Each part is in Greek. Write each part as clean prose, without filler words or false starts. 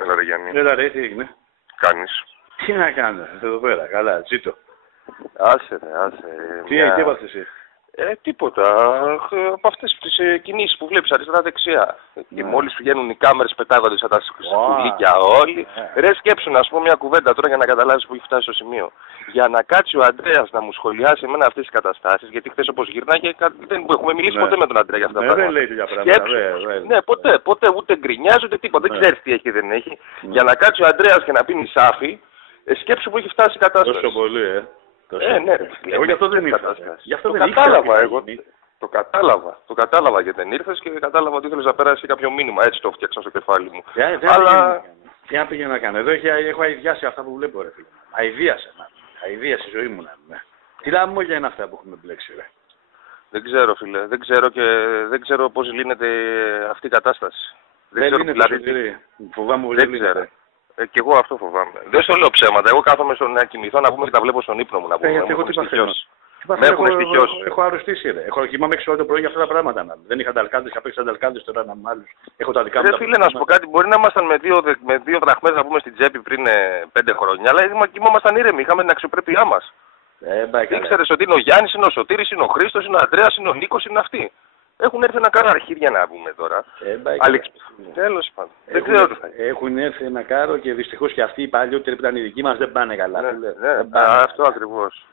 Έλα ρε Γιάννη. Έλα ρε, τι έγινε. Κάνεις. Τι να κάνω, εδώ πέρα, καλά, ζήτω. Άσε ρε, άσε. Τι έπαθες εσύ. Τίποτα. Από αυτές τις κινήσεις που βλέπεις αριστερά-δεξιά. Και μόλις σου βγαίνουν οι κάμερες πετάγονται σαν τα σκουλίκια όλοι. Ρε σκέψου να σου πω μια κουβέντα τώρα για να καταλάβεις που έχει φτάσει στο σημείο. Για να κάτσει ο Αντρέας να μου σχολιάσει εμένα αυτές τις καταστάσεις, γιατί χθες όπως γυρνάγε δεν έχουμε μιλήσει ποτέ με τον Αντρέα για αυτά τα πράγματα. Δεν λέει τέτοια πράγματα. Ναι, ποτέ ούτε γκρινιάζει ούτε τίποτα. Δεν ξέρεις τι έχει και δεν έχει. Για να κάτσει ο Αντρέας και να πίνει σάφι, σκέψου που έχει φτάσει η κατάσταση. Τόσο πολύ, ναι. Εγώ γι' αυτό δεν ήρθα. Το κατάλαβα εγώ. Το κατάλαβα γιατί δεν ήρθες και κατάλαβα ότι ήθελες να περάσει κάποιο μήνυμα. Έτσι το φτιάξα στο κεφάλι μου. Αλλά τι να πήγαινα να κάνω. Εδώ έχω αηδιάσει αυτά που βλέπω, ρε φίλε. Αηδίασε η ζωή μου να πούμε. Τι λαμόγια είναι αυτά που έχουμε μπλέξει, ρε. Δεν ξέρω, φίλε. Δεν ξέρω πώς λύνεται αυτή η κατάσταση. Δεν λύνεται, δηλαδή. Φοβάμαι πολύ. Δεν ξέρω. Και εγώ αυτό φοβάμαι. Δεν στο λέω ψέματα. Εγώ κάθομαι να κοιμηθώ να πούμε και τα βλέπω στον ύπνο μου να πούμε. Γιατί εγώ τι παθαίνω. Έχω αρρωστήσει, ρε. Κοιμάμαι 6 ώρες το πρωί για αυτά τα πράγματα. Δεν είχα ταλκάντες, είχα παίξει ταλκάντες τώρα να μ' άλλους. Έχω τα δικά μου. Φίλε, να σου πω κάτι. Μπορεί να ήμασταν με δύο δραχμές να πούμε στην τσέπη πριν 5 χρόνια, αλλά κοιμόμασταν ήρεμοι. Είχαμε την αξιοπρέπειά μας. Ήξερες ότι είναι ο Γιάννης, είναι ο Σωτήρης, είναι ο Χρήστος, είναι ο Ανδρέας, είναι ο Νίκος, είναι αυτοί. Έχουν έρθει ένα κάρο αρχίδια να πούμε τώρα. Τέλος πάντων. Δεν ξέρω τι θα γίνει. Έχουν έρθει ένα κάρο και δυστυχώς και αυτοί οι παλιότεροι που ήταν οι δικοί μας δεν πάνε καλά. Αυτό ακριβώς.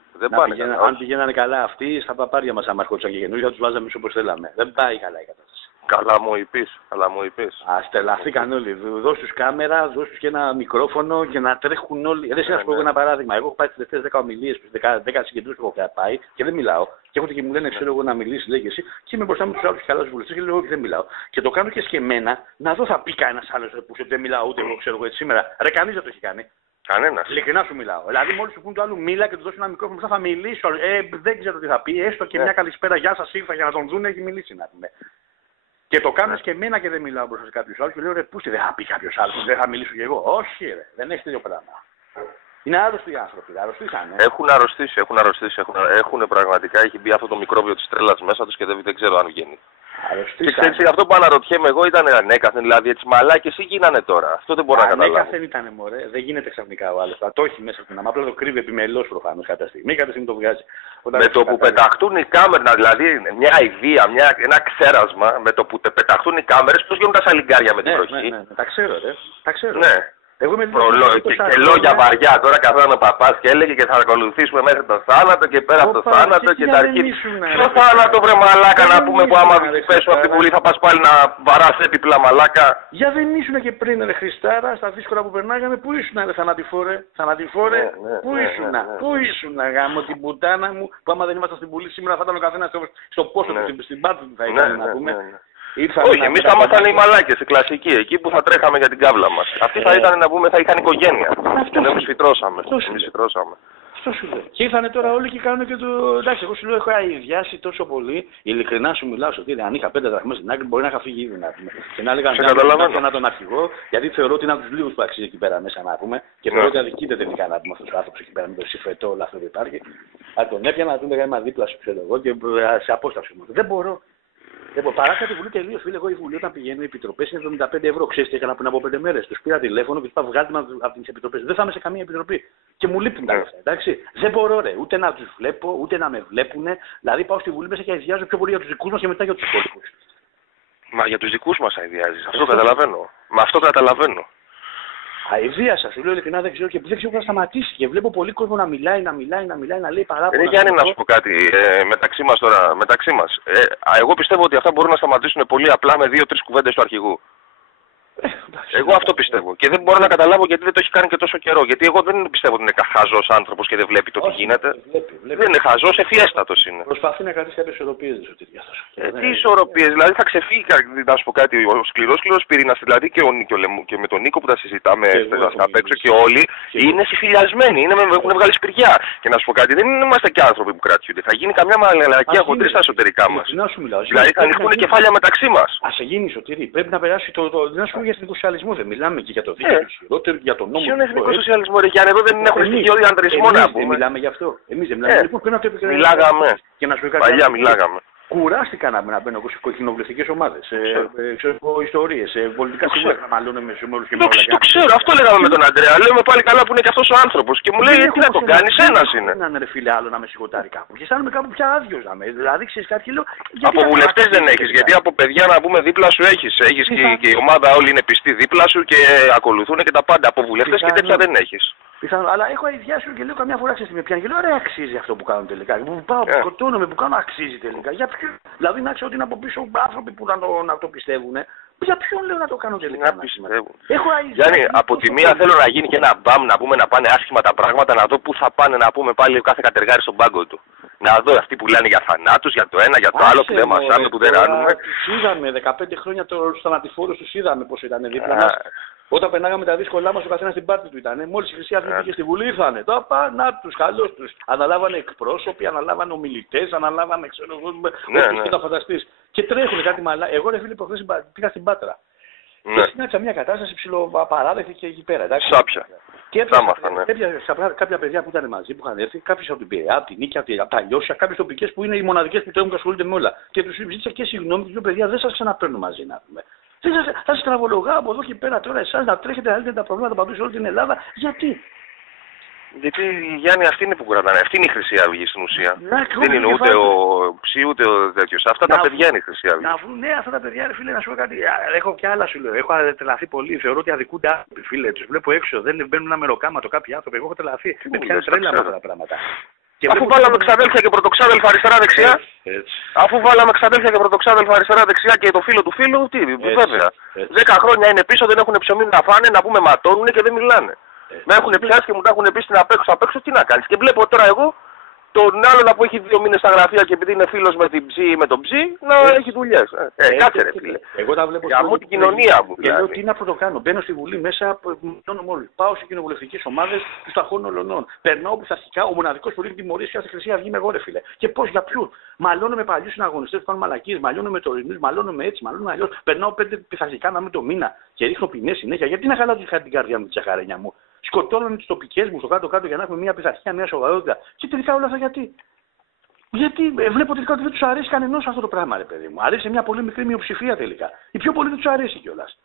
Αν πηγαίνανε καλά αυτοί, στα παπάρια μας άμα έρχονταν και καινούργια, θα τους βάζαμε όπως θέλαμε. Δεν πάει καλά η κατάσταση. Καλά μου είπες. Αστελαθήκαν όλοι. Δώσ' τους κάμερα, δώσ' τους και ένα μικρόφωνο και να τρέχουν όλοι. Δεν να σου πω ένα παράδειγμα. Εγώ έχω πάει τις τελευταίες 10 ομιλίες, 10 συγκεντρώσεις που έχω πάει και δεν μιλάω. Και έρχονται και μου λένε, ξέρω εγώ να μιλήσει, λέγε εσύ, και είμαι μπροστά με τους άλλους και καλά βουλευτές και λέω και δεν μιλάω. Και το κάνω και σκεμμένα να δω θα πει κανένας άλλος που δεν μιλάω ούτε εγώ, ξέρω εγώ έτσι σήμερα. Ρε, κανείς δεν το έχει κάνει. Κανένας. Ειλικρινά σου μιλάω. Δηλαδή, μόλις σου πούν το άλλο μίλα και του δώσει ένα μικρόφωνο, θα μιλήσω. Δεν ξέρω τι θα πει. Έστω και μια καλησπέρα, γεια σας, ήρθα για να τον δουν, έχει μιλήσει να πούμε. Και το κάνω και εμένα και δεν μιλάω μπροστά σε κάποιους άλλους και λέω ρε, πού δεν θα πει κάποιος άλλος, δεν θα μιλήσω κι εγώ. Όχι, ρε, δεν έχει τέτοιο πράγμα. Είναι άρρωστοι οι άνθρωποι, αρρωστήσανε. Έχουν αρρωστήσει. Έχουν πραγματικά, έχει μπει αυτό το μικρόβιο της τρέλας μέσα τους και δεν ξέρω αν βγαίνει. Και ξέρεις, αυτό που αναρωτιέμαι εγώ ήταν ανέκαθεν, δηλαδή έτσι μαλάκες ή γίνανε τώρα. Αυτό δεν μπορώ να καταλάβω. Ανέκαθεν ήταν μωρέ, δεν γίνεται ξαφνικά ο άλλος. Θα το έχει μέσα στην απλά το κρύβει επιμελώς προφανώς κάποια στιγμή. Κάποια στιγμή το βγάζει. Με το που πεταχτούν οι κάμερες, δηλαδή μια ιδέα, ένα ξέρασμα, με το που πεταχτούν οι κάμερες, πώς γίνουν τα σαλιγκάρια με την βροχή. Ναι, τα ξέρω, ρε. Τα ξέρω. Ναι. Και λόγια βαριά. Τώρα καθόταν ο παπάς και έλεγε και θα ακολουθήσουμε μέχρι το θάνατο και πέρα από το θάνατο και τα αρχή. Ποιο θάνατο βρε μαλάκα να πούμε που άμα πέσω από την Βουλή θα πας πάλι να βαράς έπιπλα μαλάκα. Για δεν ήσουν και πριν ρε Χριστάρα στα δύσκολα που περνάγαμε, πού ήσουν ρε θανατηφόρε, πού ήσουν γάμο την πουτάνα μου που άμα δεν ήμασταν στην Βουλή σήμερα θα ήταν ο καθένας στο πόσο του στην πάτη του θα ήταν να πούμε. Όχι, εμείς θα ήμασταν οι μαλάκες, οι κλασικοί, εκεί που θα τρέχαμε για την κάβλα μας. Αυτοί θα ήταν να πούμε, θα είχαν οικογένεια. Εμείς φυτρώσαμε. Αυτό σου λέω. Και ήρθανε τώρα όλοι και κάνουν και το. Εντάξει, εγώ σου λέω έχω αηδιάσει τόσο πολύ. Ειλικρινά σου μιλάω ότι αν είχα 5 δραχμές στην άκρη μπορεί να είχα φύγει ήδη να πούμε. Και να έλεγα να τον αρχηγό, γιατί θεωρώ ότι είναι από τους λίγους που αξίζει εκεί πέρα μέσα να πούμε. Και θεωρώ ότι αδικείται τελικά να πούμε αυτός ο άνθρωπος εκεί πέρα με το συμφετό, όλο αυτό που υπάρχει. Αν τον έπιανα να του λέγαμε δίπλα σου, ξέρω εγώ, και σε απόσταση μου. Δεν μπορώ. Παράκα τη Βουλή τελείω, φίλε. Εγώ η Βουλή όταν πηγαίνω, οι επιτροπές είναι 75 ευρώ. Ξέρετε τι έκανα πριν από 5 μέρες. Τους πήρα τηλέφωνο και τους είπα βγάλτε με από τις επιτροπές. Δεν θα είμαι σε καμία επιτροπή. Και μου λείπουν τα λεφτά. Εντάξει. Δεν μπορώ, ρε, ούτε να τους βλέπω, ούτε να με βλέπουν. Δηλαδή πάω στη Βουλή μέσα και αηδιάζω πιο πολύ για τους δικούς μας και μετά για τους υπόλοιπους. Μα για τους δικούς μας αηδιάζεις. Αυτό καταλαβαίνω. Μα αυτό καταλαβαίνω. Αηδίασα, σου λέω ειλικρινά δεν ξέρω και δεν ξέρω πού θα σταματήσει. Και βλέπω πολύ κόσμο να μιλάει, να λέει παράπονα. Γιάννη, να σου πω κάτι μεταξύ μας τώρα. Εγώ πιστεύω ότι αυτά μπορούν να σταματήσουν πολύ απλά με 2-3 κουβέντες του αρχηγού. Εγώ αυτό πιστεύω. Και δεν μπορώ να καταλάβω γιατί δεν το έχει κάνει και τόσο καιρό. Γιατί εγώ δεν πιστεύω ότι είναι χαζός άνθρωπος και δεν βλέπει το τι γίνεται. Δεν είναι χαζός, ευφιέστατος είναι. Προσπαθεί να κρατήσει κάποιες ισορροπίες. Τι ισορροπίες, δηλαδή θα ξεφύγει, να σου πω κάτι, ο σκληρός πυρήνας, δηλαδή και με τον Νίκο που τα συζητάμε στα απ' έξω και όλοι είναι συμφιλιασμένοι, έχουν βγάλει σπηριά. Και να σου πω κάτι, δεν είμαστε και άνθρωποι που κρατιούνται. Θα γίνει καμιά μαλακία χοντρή στα εσωτερικά μας. Δηλαδή θα ανοιχτούν κεφάλια μεταξύ μας. Ας γίνει Σωτήρη, πρέπει να περάσει το. Για εθνικό σοσιαλισμό δεν μιλάμε και για το δίκαιο του ισχυρότερου, για τον νόμο. Ποιο είναι εθνικό σοσιαλισμό, ρε Γιάννη, εδώ δεν έχουν στοιχειώδη αντρισμό να πούμε. Δεν μιλάμε γι' αυτό. Εμείς δεν μιλάμε. Λοιπόν, μιλάγαμε. Παλιά μιλάγαμε. Κουράστηκα να μπαίνω σε κοινοβουλευτικές ομάδες, σε ιστορίες, σε πολιτικά συμβούλια να μαλώνω με όλους και με όλα. Το ξέρω, αυτό λέγαμε με τον Αντρέα. Λέμε πάλι καλά που είναι και αυτός ο άνθρωπος. Και μου λέει τι να το κάνεις, ένας είναι. Δεν είναι ρε φίλε άλλο να με σηκωτάρει κάπου. Και αισθάνομαι κάπου πια άδειος να με. Δηλαδή ξέρεις κάτι λέω. Από βουλευτές δεν έχεις, γιατί από παιδιά να πούμε δίπλα σου έχεις. Έχεις και η ομάδα όλη είναι πιστή δίπλα σου και ακολουθούν και τα πάντα. Από βουλευτές και τέτοια δεν έχεις. Αλλά έχω αειδιάσει και λέω καμιά φορά ξέρεις με πιάνει και λέω ρε αξίζει αυτό που κάνω τελικά. Που πάω, που σκοτώνομαι, που κάνω αξίζει τελικά. Για ποιο. Δηλαδή να ξέρω ότι είναι από πίσω άνθρωποι που να το πιστεύουν. Για ποιον λέω να το κάνω τελικά. Να πιστεύουν. Έχω αειδιάσει. Γιάννη, από τη μία θέλω να γίνει και ένα μπαμ να πούμε να πάνε άσχημα τα πράγματα, να δω πού θα πάνε να πούμε πάλι κάθε κατεργάρι στον πάγκο του. Να δω αυτοί που λένε για θανάτους, για το ένα, για το άλλο, που δεν μασάμε, που δεν ράνουμε. Τους είδαμε 15 χρόνια τους θανατηφόρους, τους είδαμε πώς ήταν δίπλα μας. Όταν περνάγαμε τα δύσκολά μας, ο καθένας στην πάρτη του ήταν. Μόλις η Χρυσή Αυγή πήγε στη Βουλή, ήρθανε. Να τους, καλώς τους. Αναλάβανε εκπρόσωποι, αναλάβανε ομιλητές, αναλάβανε ξέρω εγώ. Όπως και τα φανταστείς. Και τρέχουν κάτι μαλά. Εγώ ρε φίλε προχθές πήγα στην Πάτρα. Και συνάντησα μια κατάσταση ψιλοπαράδεκτη και εκεί πέρα. Εντάξει. Σάπια. Και έπιασα κάποια παιδιά που ήταν μαζί, που είχαν έρθει, κάποιοι από την Πειραιά, από την Νίκη, από τα Λιώσια, κάποιες τοπικές που είναι οι μοναδικές που τρέχουν και ασχολούνται με όλα. Και τους ζήτησα και συγγνώμη, τους λέω παιδιά, δεν σας ξαναπαίρνω μαζί να πούμε. Θα σας τραβολογάω από εδώ και πέρα τώρα εσάς να τρέχετε να λύετε τα προβλήματα παντού σε όλη την Ελλάδα. Γιατί? Γιατί Γιάννη αυτή είναι που κρατάνε. Αυτή είναι η Χρυσή Αυγή στην ουσία. Δεν είναι ούτε ο Ψή ούτε ο τέτοιος. Αυτά τα παιδιά είναι η Χρυσή Αυγή. Ναι, αυτά τα παιδιά, ρε φίλε, να σου πω κάτι. Έχω και άλλα σου λέω. Έχω τρελαθεί πολύ. Θεωρώ ότι αδικούνται άνθρωποι, φίλε. Τους βλέπω έξω. Δεν μπαίνουν ένα μεροκάματο κάποιοι άνθρωποι. Εγώ έχω τρελαθεί. Με πιάνει τρέλα με αυτά τα πράγματα. Αφού βάλαμε ξαδέλφια και πρωτοξάδελφα αριστερά-δεξιά. Αφού βάλαμε ξαδέλφια και πρωτοξάδελφα αριστερά-δεξιά και το φίλο του φίλου, τι, βέβαια. 10 χρόνια είναι πίσω, δεν έχουν ψωμί να φάνε, να πούμε ματώνουν και δεν μιλάνε. Με έχουν πιάσει και μου τα έχουν πει στην απ' έξω, τι να κάνεις. Και βλέπω τώρα εγώ τον άλλον που έχει 2 μήνες στα γραφεία και επειδή είναι φίλος με την Ψή ή με τον Ψή, να έχει δουλειές. Κάτσε ρε φίλε. Εγώ τα βλέπω για μου την κοινωνία μου. Και λέω τι να πρωτοκάνω. Μπαίνω στη Βουλή μέσα, πάω σε κοινοβουλευτικές ομάδες του ταχών ολονών. Περνάω πειθαρχικά, ο μοναδικός που ρίχνει τιμωρίες και στη Χρυσή Αυγή είμαι εγώ ρε φίλε. Και πώς, για ποιον. Μαλώνω με παλιούς συναγωνιστές που κάνουν μαλακίες, μαλώνω με τωρινούς, μαλώνω με έτσι, μαλώνω αλλιώς. Περνάω 5 πειθαρχικά να με το μήνα και ρίχνω ποινές συνέχεια. Γιατί να χαλάω την καρδιά μου, τη τσαχαρένια μου. Σκοτώνουν τις τοπικές μου στο κάτω-κάτω για να έχουμε μια πειθαρχία, μια σοβαρότητα. Και τελικά όλα αυτά γιατί. Γιατί βλέπω τελικά ότι δεν τους αρέσει κανενός αυτό το πράγμα, ρε παιδί μου. Αρέσει μια πολύ μικρή μειοψηφία τελικά. Οι πιο πολλοί δεν τους αρέσει κιόλας.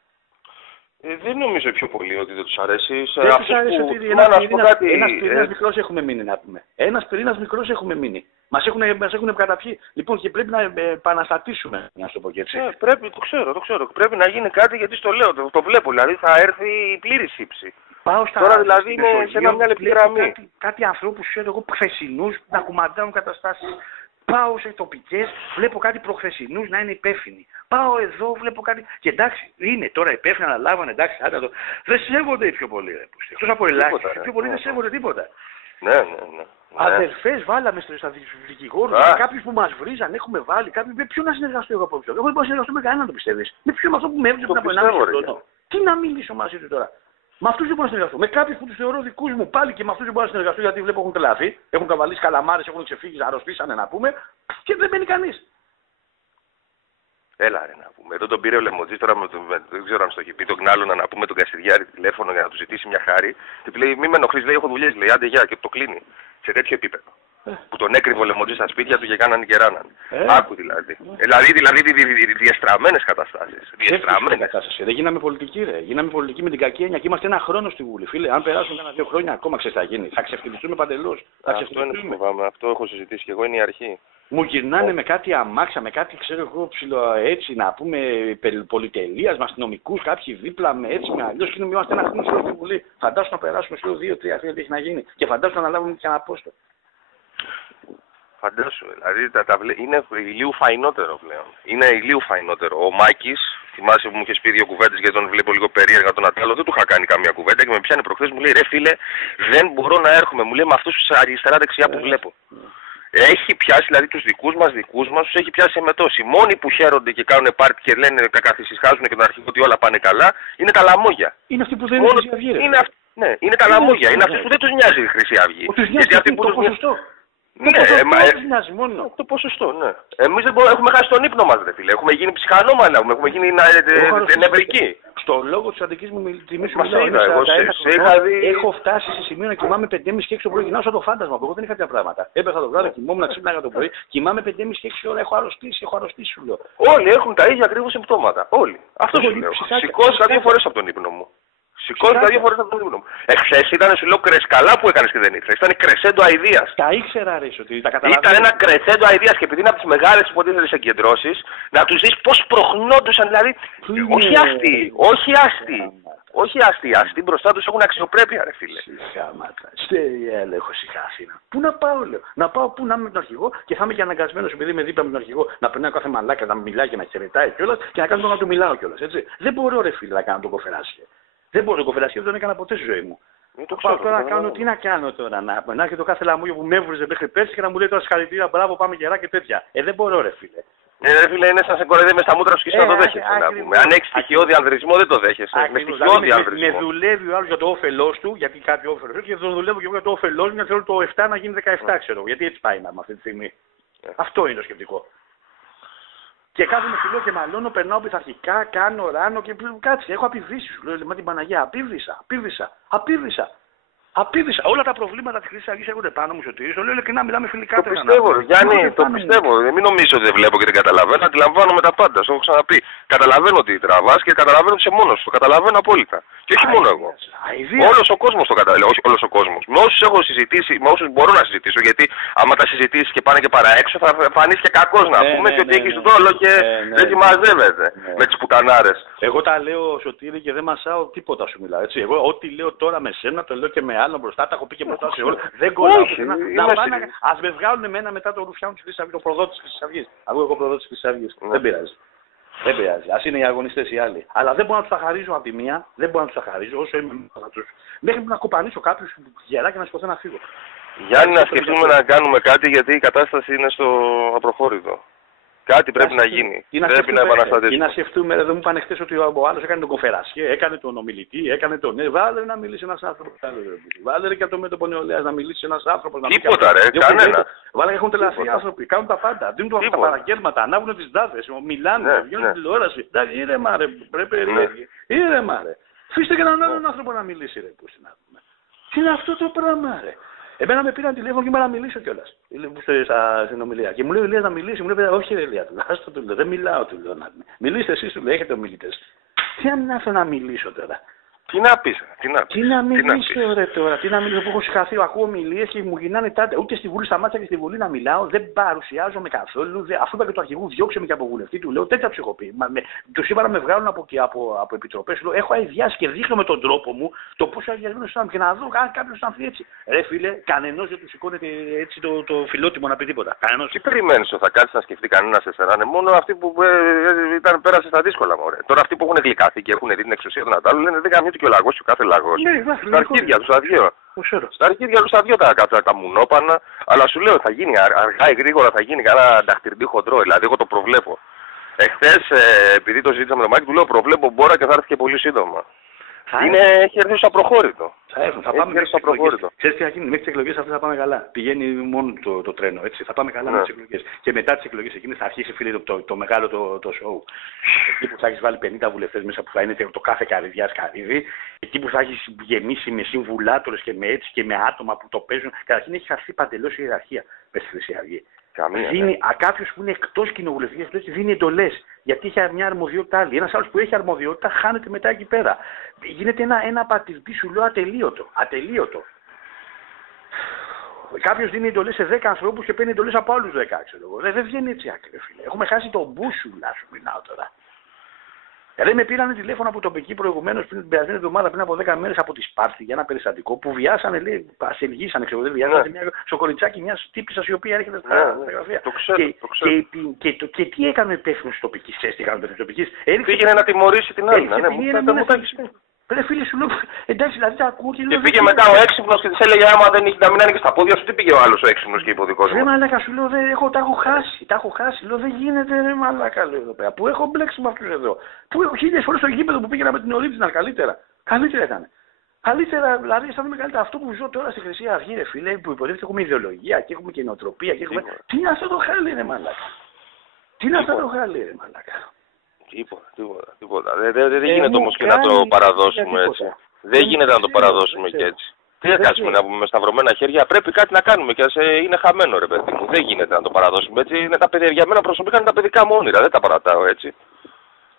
Δεν νομίζω οι πιο πολλοί ότι δεν τους αρέσει. Δεν τους αρέσει ότι ένας πυρήνας μικρός έχουμε μείνει, να πούμε. Ένας πυρήνας μικρός έχουμε μείνει. Μας έχουν καταπιεί. Λοιπόν, και πρέπει να επαναστατήσουμε, να σου το πω και έτσι. Πρέπει, το ξέρω. Πρέπει να γίνει κάτι γιατί στο λέω, το βλέπω. Δηλαδή θα έρθει η πλήρης ύψη. Τώρα δηλαδή είναι σε μια λεπτή γραμμή. Κάτι ανθρώπους, ξέρω εγώ, χθεσινούς να κουμαντάρουν καταστάσεις. Πάω σε τοπικές, βλέπω κάτι προχθεσινούς να είναι υπεύθυνοι. Πάω εδώ, βλέπω κάτι. Και εντάξει, είναι τώρα υπεύθυνοι, αναλάβανε, εντάξει, άντα το. Δεν σέβονται οι πιο πολλοί. Εκτός από ελάχιστοι, οι πιο πολλοί δεν σέβονται τίποτα. Ναι. Αδερφές βάλαμε στους δικηγόρους, κάποιους που μας βρίζαν, έχουμε βάλει. Κάποιοι με ποιον να συνεργαστώ εγώ απόψε. Εγώ δεν μπορώ να συνεργαστώ με κανέναν, το πιστεύεις. Με ποιον αυτό που με έβριζε πριν από 1,5 χρόνο. Τι να μιλήσω μαζί του τώρα. Με αυτούς δεν μπορώ να συνεργαστώ. Με κάποιους που τους θεωρώ δικούς μου πάλι και με αυτούς δεν μπορώ να συνεργαστώ γιατί βλέπω έχουν τρελαθεί, έχουν καβαλήσει καλαμάρες, έχουν ξεφύγει, αρρωστήσανε να πούμε και δεν μπαίνει κανείς. Έλα ρε να πούμε. Εδώ τον πήρε ο Λεμοντζής τώρα δεν ξέρω αν στο έχει πει τον άλλον να πούμε τον Κασιδιάρη τηλέφωνο για να του ζητήσει μια χάρη. Και του λέει μη με ενοχλείς, λέει έχω δουλειές, λέει άντε γεια και το κλείνει. Σε τέτοιο επίπεδο. Που τον έκρυβε ο Λεμοντζής στα σπίτια του και κάνανε και ράνανε. Άκου δηλαδή. Δηλαδή διεστραμμένες καταστάσεις. Διεστραμμένες. Δεν γίναμε πολιτικοί, ρε. Γίναμε πολιτικοί με την κακή έννοια και είμαστε ένα χρόνο στη Βουλή. Φίλε, αν περάσουν 1-2 χρόνια ακόμα ξέρεις θα γίνει. Θα ξεφτυλιστούμε παντελώς. Αυτό έχω συζητήσει και εγώ, είναι η αρχή. Μου γυρνάνε με κάτι αμάξα, με κάτι ξέρω εγώ ψηλό έτσι να πούμε πολυτελείας, με αστυνομικούς, κάποιοι δίπλα με έτσι με αλλιώς και είμαστε ένα χρόνο στη Βουλή. Φαντάσου να περάσουμε στο 2-3 χρόνια τι έχει να γίνει. Και φαντάσου να αναλάβουμε και ένα πόστο. Φαντάσου, δηλαδή είναι ηλίου φαϊνότερο πλέον. Είναι ηλίου φαϊνότερο. Ο Μάκης, θυμάσαι που μου είχε πει 2 κουβέντες γιατί τον βλέπω λίγο περίεργα τον Ατάλο, δεν του είχα κάνει καμία κουβέντα και με πιάνει προχθές μου λέει ρε φίλε, δεν μπορώ να έρχομαι. Μου λέει με αυτούς τους αριστερά-δεξιά που βλέπω. Έχει πιάσει δηλαδή τους δικούς μας, τους έχει πιάσει σε μετώση. Οι μόνοι που χαίρονται και κάνουν πάρτι και λένε καθησυχάζουν και τον αρχηγό ότι όλα πάνε καλά είναι τα λαμόγια. Είναι αυτοί που δεν είναι Χρυσή Αυγή. Ναι, είναι τα λαμόγια. Είναι αυτοί που δεν τους νοιάζει η Χρυσή Αυγή. Γιατί αυτοί που το ποσοστό. Το ποσοστό, ναι. Εμείς έχουμε χάσει τον ύπνο μας, ρε φίλε. Έχουμε γίνει ψυχανόμανα, έχουμε γίνει νευρικοί. Στο λόγο της αντικής μου τιμής σου έχω φτάσει σε σημείο να κοιμάμαι 5,5 και 6 το πρωί. Γυρνάω σαν το φάντασμα. Εγώ δεν είχα τέτοια πράγματα. Έπαιζα το βράδυ, κοιμόμουν, ξύπναγα το πρωί. Κοιμάμαι 5,5 και 6 ώρα. Έχω αρρωστήσει, σου λέω. Όλοι έχουν τα ίδια ακριβώς συμπτώματα. Όλοι. Αυτό σου λέω. Σηκώθηκα 2 φορές από τον ύπνο μου. Σηκώθηκα 2 φορές από τον ύπνο μου. Εχθές ήταν, σου λέω, κρεσκαλά που έκανες και δεν ήρθες. Ήταν κρεσέντο αηδίας. Τα ήξερα, ρε, ότι τα καταλαβαίνω. Ήταν ένα κρεσέντο αηδίας και επειδή είναι από τις μεγάλες υποτίθετες συγκεντρώσεις, να τους δεις πώς προχνόντουσαν, δηλαδή. Όχι αστεί, όχι αστεί. Όχι αστεί, αστεί μπροστά τους έχουν αξιοπρέπεια, ρε φίλε. Σιγάματα. Έχω σιγάσει. Πού να πάω, λέω. Να πάω πού να είμαι με τον αρχηγό και θα είμαι και αναγκασμένος επειδή είμαι δίπλα με τον αρχηγό να περνάω κάθε μαλάκα, να μιλάει και να χαιρετάει κιόλας και να κάνω να του μιλάω κιόλας. Δεν μπορώ, ρε φίλε, να κάνω τον κοφεράσιο. Δεν μπορώ τον κοφεράσιο, δεν έκανα ποτέ στη ζωή μου. Πάω τώρα να κάνω, τι να κάνω τώρα, να έχει το κάθε λαμούγιο που με έβριζε μέχρι πέρσι και να μου λέει τώρα συγχαρητήρια, μπράβο, πάμε γερά και τέτοια. Δεν μπορώ, ρε φίλε. Ρε φίλε, είναι σαν σε κοροϊδεύει με στα μούτρα σου και να το δέχεσαι. Αν έχει στοιχειώδη ανδρισμό, δεν το δέχεσαι. Με στοιχειώδη ανδρισμό. Με δουλεύει ο άλλο για το όφελό του, γιατί κάποιο όφελο του, και τον δουλεύω και εγώ για το όφελό του, γιατί θέλω το 7 να γίνει 17, ξέρω. Γιατί έτσι πάει να αυτή τη στιγμή. Αυτό είναι το σκεπτικό. Και κάθομαι φιλό και μαλώνω, περνάω πειθαρχικά, κάνω ράνο και κάτσε. Έχω απειβήσει, σου λέω με την Παναγία. Απείβησα. Όλα τα προβλήματα τη Χρυσής Αυγής έρχονται πάνω μου, Σωτήρη. Λέω ειλικρινά, μιλάμε φιλικά. Το πιστεύω, Γιάννη, το πιστεύω. Μην νομίζω ότι δεν βλέπω και δεν καταλαβαίνω. Αντιλαμβάνομαι τα πάντα. Σου έχω ξαναπεί. Καταλαβαίνω ότι τραβάς και καταλαβαίνω ότι είσαι μόνος σου. Το καταλαβαίνω απόλυτα. Και όχι μόνο εγώ. Όλος ο κόσμος το καταλαβαίνει. Όχι όλος ο κόσμος. Με όσους έχω συζητήσει, με όσους μπορώ να συζητήσω, γιατί άμα τα συζητήσεις και πάνε και παραέξω θα φανείς και κακός να πούμε και ότι έχεις δόλο και δεν τη μαζεύεται με τις πουτανάρες. Εγώ τα λέω, Σωτήρη, και δεν μασάω τίποτα σου μιλάω. Εγώ ό,τι λέω τώρα με σένα το λέω και με άλλον μπροστά, τα έχω πει και μπροστά σε όλα. Δεν κολλάω πουθενά. Ας με βγάλουν εμένα μετά το ρουφιάνο της Χρυσής Αυγής, το προδότη της Χρυσής Αυγής. Εγώ προδότη της Χρυσής Αυγής. Δεν πειράζει. Δεν πειράζει. Ας είναι οι αγωνιστές οι άλλοι. Αλλά δεν μπορώ να τους τα χαρίζω από τη μία, δεν μπορώ να τους τα χαρίζω όσο είμαι μέσα τους. Μέχρι να κοπανίσω κάποιους γερά και να σηκωθώ να φύγω. Γιάννη, να σκεφτούμε να κάνουμε κάτι γιατί η κατάσταση είναι στο απροχώρητο. Κάτι πρέπει να γίνει. Πρέπει να επαναστατήσουμε. Ή να σκεφτούμε, δεν μου είπαν χθες ότι ο άλλος έκανε τον κοφεράσιε, έκανε τον ομιλητή, έκανε τον. Βάλε να μιλήσει ένας άνθρωπος. Βάλε και από το μέτωπο νεολαίας να μιλήσει ένας άνθρωπος. Τίποτα, ρε, κανένα. Βάλε, έχουν τρελαθεί άνθρωποι, κάνουν τα πάντα. Δίνουν τα παραγγέλματα, ανάβουν τις δάδες, μιλάνε, βγαίνουν τηλεόραση. Ήρεμα, ρε, πρέπει ήρεμα, ρε. Φύστε και έναν άλλον άνθρωπο να μιλήσει, ρε. Τι είναι αυτό το πράγμα, ρε. Εμένα με πήραν τηλέφωνο και είπα να μιλήσω κιόλας. Στην ομιλία. Και μου λέει ο Ηλίας να μιλήσει. Μου λέει όχι, ρε Ηλία, άστο του λέω. Δεν μιλάω, του λέω. Μιλήστε εσείς, του λέω. Έχετε ομιλητές. Τι αν έρθω να μιλήσω τώρα. Τι να πεις, τι να μιλήσω, ρε τώρα. Τι να μιλήσω που έχω συγχαθεί. Ακούω ομιλίες και μου γυρνάνε τάντα. Ούτε στη Βουλή, σταμάτησα και στη Βουλή να μιλάω. Δεν παρουσιάζομαι καθόλου. Αφού είπα και του αρχηγού, διώξε με και από βουλευτή, του λέω τέτοια ψυχοπή. Του είπα να με βγάλουν από επιτροπές. Έχω αηδιάσει και δείχνω με τον τρόπο μου το πόσο αγιασμένο είμαι και να δω αν κάποιο αισθανθεί έτσι. Ρε φίλε, κανενός δεν του σηκώνεται έτσι το φιλότιμο να πει τίποτα. Κανενός. Τι περιμένεις ότι θα κάτσει να σκεφτεί κανένα σε σένα. Μόνο αυτοί που πέρασε στα δύσκολα, μωρέ. Τώρα αυτοί που έχουν γλυκαθεί και έχουν δει την εξουσία των Ατάλων λένε δεν καμιέται και ο λαγός και ο κάθε λαγός. Στα αρχίδια τους τα δυο. Στα αρχίδια τους τα δυο τα μουνόπανα. Αλλά σου λέω θα γίνει αργά ή γρήγορα θα γίνει κανένα νταχτυρντή χοντρό. Δηλαδή εγώ το προβλέπω. Εχθές επειδή το συζήτησα με τον Μάκη του λέω προβλέπω μπόρα και θα έρθει και πολύ σύντομα. Έχει έρθει στο απροχώρητο. Θα πάμε μέχρι τις εκλογές. Ξέρεις τι θα γίνει, μέχρι τις εκλογές αυτές θα πάμε καλά. Πηγαίνει μόνο το τρένο, έτσι. Θα πάμε καλά με τις εκλογές. Και μετά τις εκλογές εκείνες θα αρχίσει, φίλε, το μεγάλο το show. Εκεί που θα έχεις βάλει 50 βουλευτές μέσα που θα είναι το κάθε καρυδιάς καρύδι. Εκεί που θα έχεις γεμίσει με συμβουλάτορες και με έτσι και με άτομα που το παίζουν. Καταρχήν έχει χαθεί παντελώς η ιεραρχία με στη Χρυσή Αυγή. Κάποιο που είναι εκτός κοινοβουλευτικής θητείας δίνει εντολές. Γιατί έχει μια αρμοδιότητα άλλη. Ένας άλλος που έχει αρμοδιότητα χάνεται μετά εκεί πέρα. Γίνεται ένα πατηρτή, σου λέω, ατελείωτο. Κάποιος δίνει εντολές σε 10 ανθρώπους και παίρνει εντολές από άλλους 10, ξέρω εγώ. Δεν βγαίνει έτσι άκρη, φίλε. Έχουμε χάσει τον μπούσουλα, σου μιλάω τώρα. Δηλαδή με πήραν τηλέφωνο από τοπική προηγουμένως την περασμένη εβδομάδα πριν από 10 μέρες από τη Σπάρτη για ένα περιστατικό που βιάσανε, λέει, ασελγήσανε, ξέρω δεν βιάσανε στο κοριτσάκι μιας τύπισσας η οποία έρχεται στα γραφεία. Το ξέρω. Και τι έκανε ο υπεύθυνος τοπικής, τι έκανε ο τοπικής. Πήγαινε να τιμωρήσει την άλλη. Ρε φίλε σου λέω, εντάξει, δηλαδή τα ακούω και λέω. Και πήγε μετά ο έξυπνος και της έλεγε άμα δεν είχε να μην άνοιγε στα πόδια σου, τι πήγε ο άλλος ο έξυπνος και είπε ο δικός μου. Ρε μαλάκα σου λέω, τα έχω χάσει. Λέω δεν γίνεται, ρε μαλάκα, λέω εδώ πέρα. Που έχω μπλέξει με αυτούς εδώ. Που έχω 1000 φορές στο γήπεδο που πήγαινα με την Ολύμπη ήταν καλύτερα. Καλύτερα ήταν. Καλύτερα, δηλαδή, αισθάνομαι καλύτερα αυτό που ζω τώρα στη Χρυσή Αυγή, ρε φίλε, που υποτίθεται έχουμε ιδεολογία και έχουμε και νοοτροπία και έχουμε. Τι είναι αυτό το χάλι, ρε μαλάκα. Τι είναι αυτό το χάλι, ρε μαλάκα. Τίποτα. Δεν γίνεται όμως και να το παραδώσουμε έτσι. Δεν γίνεται να το παραδώσουμε και έτσι. Τι θα κάτσουμε να πούμε με σταυρωμένα χέρια, πρέπει κάτι να κάνουμε και είναι χαμένο, ρε παιδί μου. Δεν γίνεται να το παραδώσουμε έτσι. Είναι τα παιδιά, για μένα προσωπικά είναι τα παιδικά μου όνειρα, δεν τα παρατάω έτσι.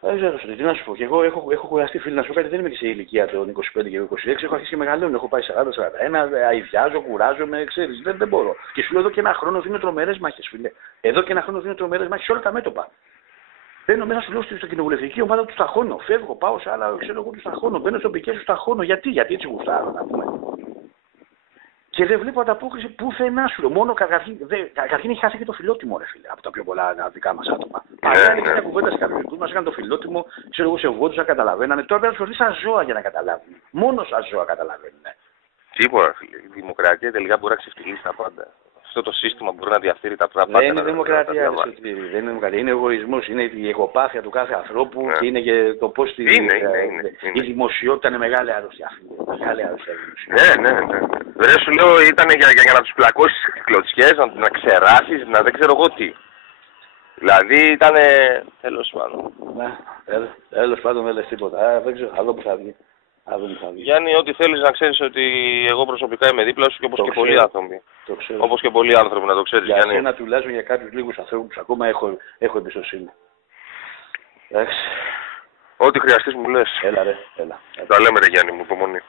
Δεν ξέρω τι να σου πω. Και εγώ έχω κουραστεί, φίλοι, να σου πω κάτι. Δεν είμαι και σε ηλικία των 25 και 26. Έχω αρχίσει και μεγαλώνω. Έχω πάει 40-41. Αηδιάζω, κουράζομαι, ξέρει. Δεν μπορώ. Και σου λέω εδώ και ένα χρόνο δίνω τρομερές μάχες, φίλε. Εδώ και ένα χρόνο δίνω τρομερές μάχες σε όλα τα μέτωπα. Μπαίνω μέσα, σου λέω στην κοινοβουλευτική ομάδα του σταχώνω. Φεύγω, πάω σε άλλα, ξέρω εγώ του σταχώνω. Μπαίνω στο πικέ του σταχώνω. Γιατί έτσι γουστάρω να πούμε. Και δεν βλέπω ανταπόκριση πουθενά σου. Μόνο καταρχήν έχει χάσει και το φιλότιμο, ρε φίλε, από τα πιο πολλά δικά μα άτομα. Παλιά είναι μια κουβέντα σε κάποιου δικού μα, έκαναν το φιλότιμο, ξέρω εγώ, σε ευόντουσαν, καταλαβαίνανε. Τώρα πρέπει να του σαν ζώα για να καταλάβουν. Μόνο σαν ζώα καταλαβαίνουν. Τίποτα, φίλε. Η δημοκρατία τελικά μπορεί να ξεφτυλίσει τα πάντα. Αυτό το σύστημα μπορεί να διαφθείρει τα πράγματα. Δεν είναι δημοκρατία, δεν είναι δημοκρατία. Είναι εγωισμός, είναι η εγωπάθεια του κάθε ανθρώπου και είναι και το πώς η δημοσιότητα είναι μεγάλη αρρώστια. Μεγάλη αρρώστια. Ναι. Δεν σου λέω ήταν για να τους πλακώσεις τις κλωτσιές, να ξεράσεις, να δεν ξέρω εγώ τι. Δηλαδή ήταν τέλος πάντων. Τέλος πάντων δεν λες τίποτα. Δεν ξέρω, θα δω που θα βγει. Γιάννη, ό,τι θέλεις να ξέρεις ότι εγώ προσωπικά είμαι δίπλα σου και όπως και πολλοί άνθρωποι. Όπως και πολλοί άνθρωποι, να το ξέρεις, για Γιάννη. Για σένα τουλάχιστον για κάποιους λίγους ανθρώπους ακόμα έχω εμπιστοσύνη. Εντάξει. Ό,τι χρειαστείς μου λες. Έλα ρε, έλα. Τα λέμε ρε Γιάννη μου, υπομονή.